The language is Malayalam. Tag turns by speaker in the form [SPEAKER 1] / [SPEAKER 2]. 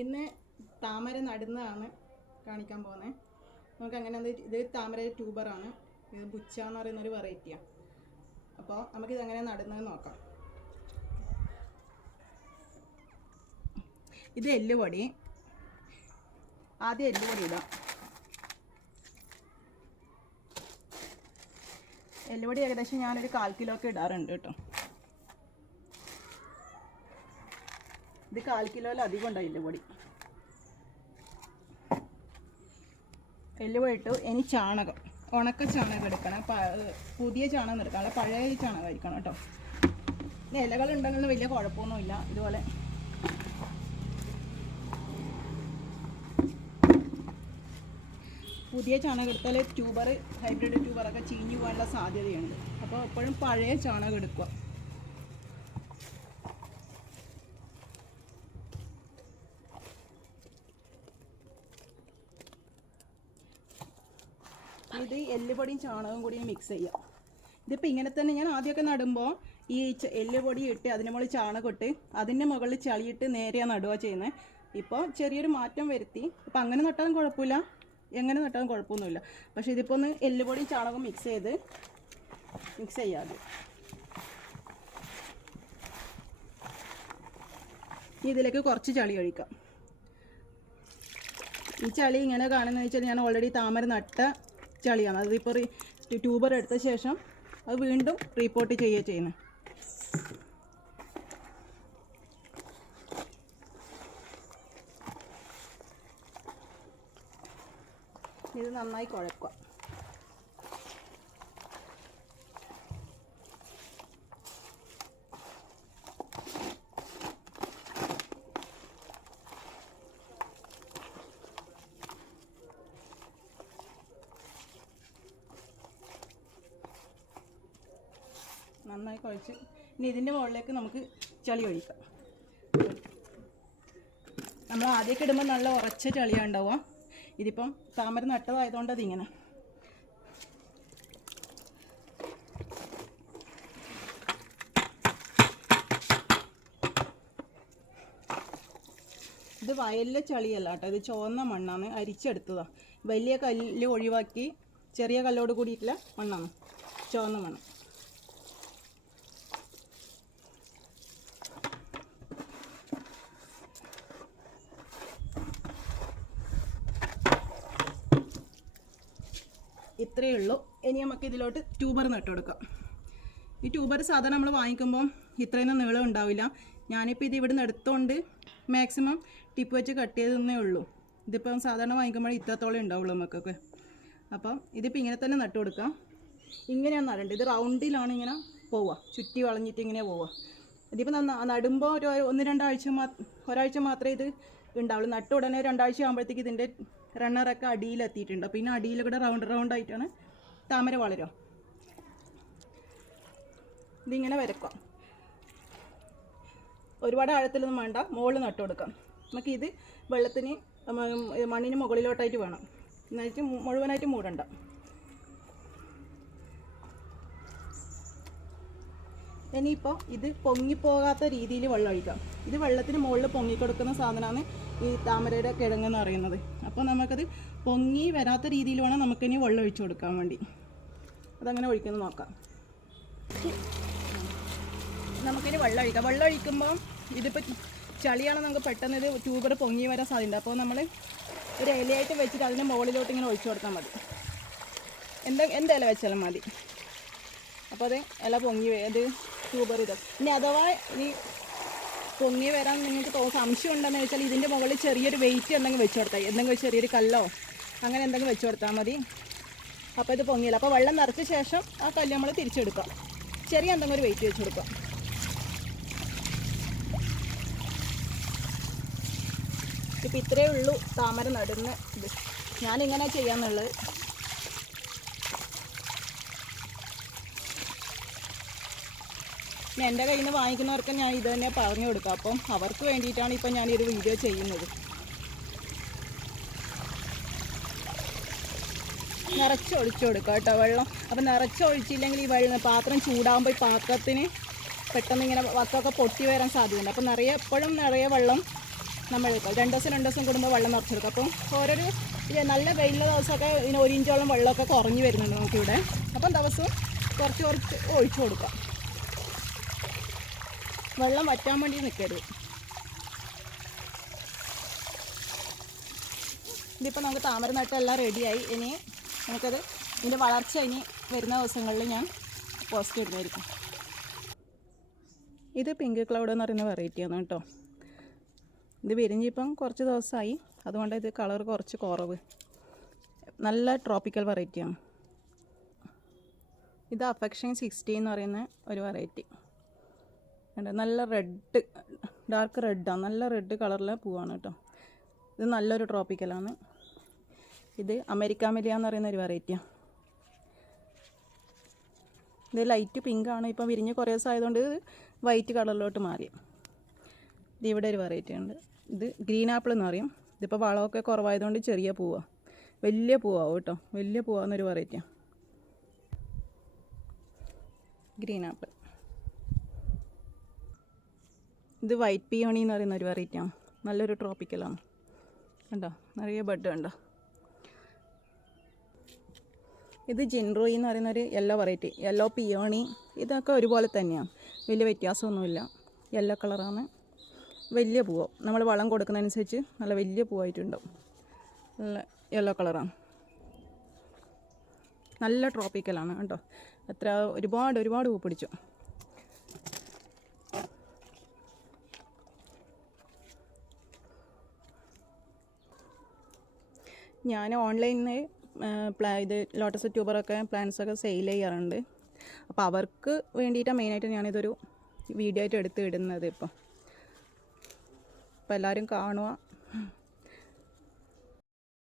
[SPEAKER 1] ഇന്ന് താമര നടുന്നതാണ് കാണിക്കാൻ പോകുന്നത് നമുക്ക് അങ്ങനെ ഇത് താമര ട്യൂബറാണ് ഇത് ബുച്ച എന്ന് പറയുന്ന ഒരു വെറൈറ്റിയാണ് അപ്പോൾ നമുക്കിത് അങ്ങനെ നടുന്നത് നോക്കാം. ഇത് എല്ലുപൊടി. ആദ്യം എല്ലുപൊടി ഇടാം. എല്ലുപൊടി ഏകദേശം ഞാനൊരു കാൽ കിലോ ഒക്കെ ഇടാറുണ്ട് കേട്ടോ. ഇത് കാൽ കിലോയിലധികം ഉണ്ടാവും എല്ലുപൊടി എല്ലുപൊടി ഇട്ടു. ഇനി ചാണകം. ഉണക്ക ചാണകം എടുക്കണം. പുതിയ ചാണകം എടുക്കണം. അല്ല പഴയ ചാണകം ആയിരിക്കണം കേട്ടോ. ഇലകൾ ഇലകളുണ്ടെങ്കിൽ വലിയ കുഴപ്പമൊന്നുമില്ല. ഇതുപോലെ. പുതിയ ചാണകം എടുത്താൽ ട്യൂബർ ഹൈബ്രിഡ് ട്യൂബറൊക്കെ ചീഞ്ഞു പോകാനുള്ള സാധ്യതയുണ്ട്. അപ്പോൾ എപ്പോഴും പഴയ ചാണകം എടുക്കുക. ഇത് എല്ലുപൊടിയും ചാണകവും കൂടി മിക്സ് ചെയ്യാം. ഇതിപ്പോൾ ഇങ്ങനെ തന്നെ ഞാൻ ആദ്യമൊക്കെ നടുമ്പോൾ ഈ എല്ലുപൊടി ഇട്ട് അതിന് മുകളിൽ ചാണകം ഇട്ട് അതിന്റെ മുകളിൽ ചളിയിട്ട് നേരെയാണ് നടുക ചെയ്യുന്നത് ഇപ്പോൾ ചെറിയൊരു മാറ്റം വരുത്തി. ഇപ്പം അങ്ങനെ നട്ടാലും കുഴപ്പമില്ല. എങ്ങനെ നട്ടാലും കുഴപ്പമൊന്നുമില്ല. പക്ഷേ ഇതിപ്പോൾ ഒന്ന് എല്ലുപൊടിയും ചാണകവും മിക്സ് ചെയ്ത് മിക്സ് ചെയ്യാതെ ഇതിലേക്ക് കുറച്ച് ചളി ഒഴിക്കാം. ഈ ചളി ഇങ്ങനെ കാണുന്നത് വെച്ചാൽ ഞാൻ ഓൾറെഡി താമര നട്ട ചളിയാണ്. അതിപ്പോൾ ട്യൂബർ എടുത്ത ശേഷം അത് വീണ്ടും റീപ്പോർട്ട് ചെയ്യുക ചെയ്യുന്നത് ഇത് നന്നായി കുഴക്കുക. നന്നായി കുഴച്ച്. ഇനി ഇതിന്റെ മുകളിലേക്ക് നമുക്ക് ചളി ഒഴിക്കാം. നമ്മൾ ആദ്യമൊക്കെ ഇടുമ്പോൾ നല്ല ഉറച്ച ചളിയാണ് ഉണ്ടാവുക. ഇതിപ്പം താമര നട്ടതായതുകൊണ്ട് അതിങ്ങനെ. ഇത് വയലിലെ ചളിയല്ല കേട്ടോ. ഇത് ചുവന്ന മണ്ണാണ്. അരിച്ചെടുത്തതാണ് വലിയ കല്ല് ഒഴിവാക്കി ചെറിയ കല്ലോട് കൂടിയിട്ടുള്ള മണ്ണാണ്. ചുവന്ന മണ്ണ്. ഇത്രയേ ഉള്ളൂ. ഇനി നമുക്ക് ഇതിലോട്ട് ട്യൂബർ നട്ട് കൊടുക്കാം ഈ ട്യൂബർ സാധാരണ നമ്മൾ വാങ്ങിക്കുമ്പം ഇത്രയൊന്നും നീളം ഉണ്ടാവില്ല. ഞാനിപ്പോൾ ഇത് ഇവിടുന്ന് എടുത്തുകൊണ്ട് മാക്സിമം ടിപ്പ് വെച്ച് കട്ട് ചെയ്തേ ഉള്ളൂ. ഇതിപ്പം സാധാരണ വാങ്ങിക്കുമ്പോൾ ഇത്രത്തോളം ഉണ്ടാവുള്ളൂ നമുക്കൊക്കെ. അപ്പം ഇതിപ്പോൾ ഇങ്ങനെ തന്നെ നട്ട് കൊടുക്കാം. ഇങ്ങനെയാണ് നടേണ്ടത്. ഇത് റൗണ്ടിലാണ് ഇങ്ങനെ പോവുക. ചുറ്റി വളഞ്ഞിട്ട് ഇങ്ങനെ പോവുക. ഇതിപ്പോൾ നടുമ്പോൾ ഒരു ഒന്ന് രണ്ടാഴ്ച മാ ഒരാഴ്ച മാത്രമേ ഇത് ഉണ്ടാവുള്ളൂ. നട്ട ഉടനെ രണ്ടാഴ്ച ആകുമ്പോഴത്തേക്ക് ഇതിന്റെ റണ്ണറൊക്കെ അടിയിലെത്തിയിട്ടുണ്ട്. പിന്നെ അടിയിൽ കൂടെ റൗണ്ട് റൗണ്ട് ആയിട്ടാണ് താമര വളരുക. ഇതിങ്ങനെ വരക്കാം ഒരുപാട് ആഴത്തിലൊന്നും വേണ്ട. മുകളിൽ നട്ടു കൊടുക്കാം. നമുക്ക് ഇത് വെള്ളത്തിന് മണ്ണിന് മുകളിലോട്ടായിട്ട് വേണം. എന്നുവെച്ചാൽ മുഴുവനായിട്ട് മൂടണ്ട. ഇനിയിപ്പോൾ ഇത് പൊങ്ങിപ്പോകാത്ത രീതിയിൽ വെള്ളം ഒഴിക്കാം. ഇത് വെള്ളത്തിന് മുകളിൽ പൊങ്ങിക്കൊടുക്കുന്ന സാധനമാണ് ഈ താമരയുടെ കിഴങ്ങ് എന്ന് പറയുന്നത്. അപ്പോൾ നമുക്കത് പൊങ്ങി വരാത്ത രീതിയിൽ വേണം നമുക്കിനി വെള്ളം ഒഴിച്ചു കൊടുക്കാൻ വേണ്ടി. അതങ്ങനെ ഒഴിക്കുന്നത് നോക്കാം. നമുക്കിനി വെള്ളം ഒഴിക്കാം. വെള്ളം ഒഴിക്കുമ്പോൾ ഇതിപ്പോൾ ചളിയാണ് നമുക്ക് പെട്ടെന്ന് ഇത് ട്യൂബർ പൊങ്ങി വരാൻ സാധ്യത അപ്പോൾ നമ്മൾ ഒരു ഇലയായിട്ട് വെച്ചിട്ട് അതിന്റെ മുകളിലോട്ട് ഇങ്ങനെ ഒഴിച്ചു കൊടുത്താൽ മതി. എന്താ എന്തായാലും വെച്ചാലും മതി. അപ്പോൾ അത് ഇല പൊങ്ങി അത് ട്യൂബർ ഇത്. ഇനി അഥവാ ഇനി പൊങ്ങി വരാൻ നിങ്ങൾക്ക് സംശയം ഉണ്ടെന്ന് വെച്ചാൽ ഇതിന്റെ മുകളിൽ ചെറിയൊരു വെയിറ്റ് എന്തെങ്കിലും വെച്ച് കൊടുത്താൽ എന്തെങ്കിലും ചെറിയൊരു കല്ലോ അങ്ങനെ എന്തെങ്കിലും വെച്ച് കൊടുത്താൽ മതി. അപ്പോൾ ഇത് പൊങ്ങിയില്ല. അപ്പോൾ വെള്ളം നിറച്ച ശേഷം ആ കല്ല് നമ്മൾ തിരിച്ചെടുക്കാം. ചെറിയ എന്തെങ്കിലും ഒരു വെയിറ്റ് വെച്ച് കൊടുക്കാം. ഇപ്പം ഇത്രയേ ഉള്ളൂ താമര നടുന്ന ഇത്. ഞാനിങ്ങനെ ചെയ്യാന്നുള്ളത്. ഇനി എന്റെ കയ്യിൽ നിന്ന് വാങ്ങിക്കുന്നവർക്ക് ഞാൻ ഇത് തന്നെ പറഞ്ഞു കൊടുക്കാം. അപ്പം അവർക്ക് വേണ്ടിയിട്ടാണ് ഇപ്പം ഒരു വീഡിയോ ചെയ്യുന്നത്. നിറച്ചൊഴിച്ചു കൊടുക്കുക കേട്ടോ വെള്ളം. അപ്പം നിറച്ചൊഴിച്ചില്ലെങ്കിൽ ഈ വെള്ളം പാത്രം ചൂടാകുമ്പോൾ ഈ പാത്രത്തിന് പെട്ടെന്ന് ഇങ്ങനെ വക്കമൊക്കെ പൊട്ടി വരാൻ സാധ്യതയുണ്ട്. അപ്പം നിറയെ എപ്പോഴും നിറയെ വെള്ളം നമ്മൾ എടുക്കാം. രണ്ട് ദിവസം രണ്ട് ദിവസം കൂടുമ്പോൾ വെള്ളം നിറച്ചെടുക്കും അപ്പം ഓരോരു നല്ല വെയിലുള്ള ദിവസമൊക്കെ ഇതിന് ഒരു ഇഞ്ചോളം വെള്ളമൊക്കെ കുറഞ്ഞു വരുന്നുണ്ട് നമുക്കിവിടെ. അപ്പം ദിവസവും കുറച്ച് കുറച്ച് ഒഴിച്ചു കൊടുക്കാം. വെള്ളം വറ്റാൻ വേണ്ടി നിൽക്കരുത് ഇതിപ്പോൾ നമുക്ക് താമര നട്ടെല്ലാം റെഡിയായി ഇനി നമുക്കത് ഇതിന്റെ വളർച്ച ഇനി വരുന്ന ദിവസങ്ങളിൽ ഞാൻ പോസ്റ്റ് ഇടുന്നതായിരിക്കും. ഇത് പിങ്ക് ക്ലൗഡ് എന്ന് പറയുന്ന വെറൈറ്റിയാണ് കേട്ടോ. ഇത് വിരിഞ്ഞിപ്പം കുറച്ച് ദിവസമായി. അതുകൊണ്ട് ഇത് കളർ കുറച്ച് കുറവ്. നല്ല ട്രോപ്പിക്കൽ വെറൈറ്റിയാണ് ഇത് അഫെക്ഷൻ സിക്സ്റ്റി എന്ന് പറയുന്ന ഒരു വെറൈറ്റി നല്ല റെഡ് ഡാർക്ക് റെഡാണ് നല്ല റെഡ് കളറിലെ പൂവാണ് കേട്ടോ. ഇത് നല്ലൊരു ട്രോപ്പിക്കലാണ് ഇത് അമേരിക്കാമെലിയ എന്ന് പറയുന്ന ഒരു വെറൈറ്റിയാണ് ഇത് ലൈറ്റ് പിങ്ക് ആണ്. ഇപ്പം വിരിഞ്ഞ് കുറേ ദിവസം ആയതുകൊണ്ട് വൈറ്റ് കളറിലോട്ട് മാറി. ഇത് ഇവിടെ ഒരു വെറൈറ്റി ഉണ്ട്. ഇത് ഗ്രീൻ ആപ്പിൾ എന്ന് പറയും. ഇതിപ്പോൾ വളമൊക്കെ കുറവായതുകൊണ്ട് ചെറിയ പൂവാണ് വലിയ പൂവാവും കേട്ടോ വലിയ പൂവാന്നൊരു വെറൈറ്റിയാണ് ഗ്രീൻ ആപ്പിൾ ഇത് വൈറ്റ് പിയോണി എന്ന് പറയുന്ന ഒരു വെറൈറ്റിയാണ് നല്ലൊരു ട്രോപ്പിക്കലാണ് കണ്ടോ? നിറയെ ബഡ് കണ്ടോ? ഇത് ജിൻറോയി എന്ന് പറയുന്ന ഒരു യെല്ലോ വെറൈറ്റി യെല്ലോ പിയോണി. ഇതൊക്കെ ഒരുപോലെ തന്നെയാണ്. വലിയ വ്യത്യാസമൊന്നുമില്ല. യെല്ലോ കളറാണ് വലിയ പൂവ്. നമ്മൾ വളം കൊടുക്കുന്നതനുസരിച്ച് നല്ല വലിയ പൂവായിട്ടുണ്ടാവും. നല്ല യെല്ലോ കളറാണ് നല്ല ട്രോപ്പിക്കലാണ് കേട്ടോ അത്ര ഒരുപാട് ഒരുപാട് പൂ പിടിച്ചു. ഞാൻ ഓൺലൈനിൽ നിന്ന് ഇത് ലോട്ടസ് ട്യൂബറൊക്കെ പ്ലാന്റ്സൊക്കെ സെയിൽ ചെയ്യാറുണ്ട്. അപ്പോൾ അവർക്ക് വേണ്ടിയിട്ടാണ് മെയിനായിട്ട് ഞാനിതൊരു വീഡിയോ ആയിട്ട് എടുത്ത് ഇടുന്നത് ഇപ്പം. അപ്പോൾ എല്ലാവരും കാണുക.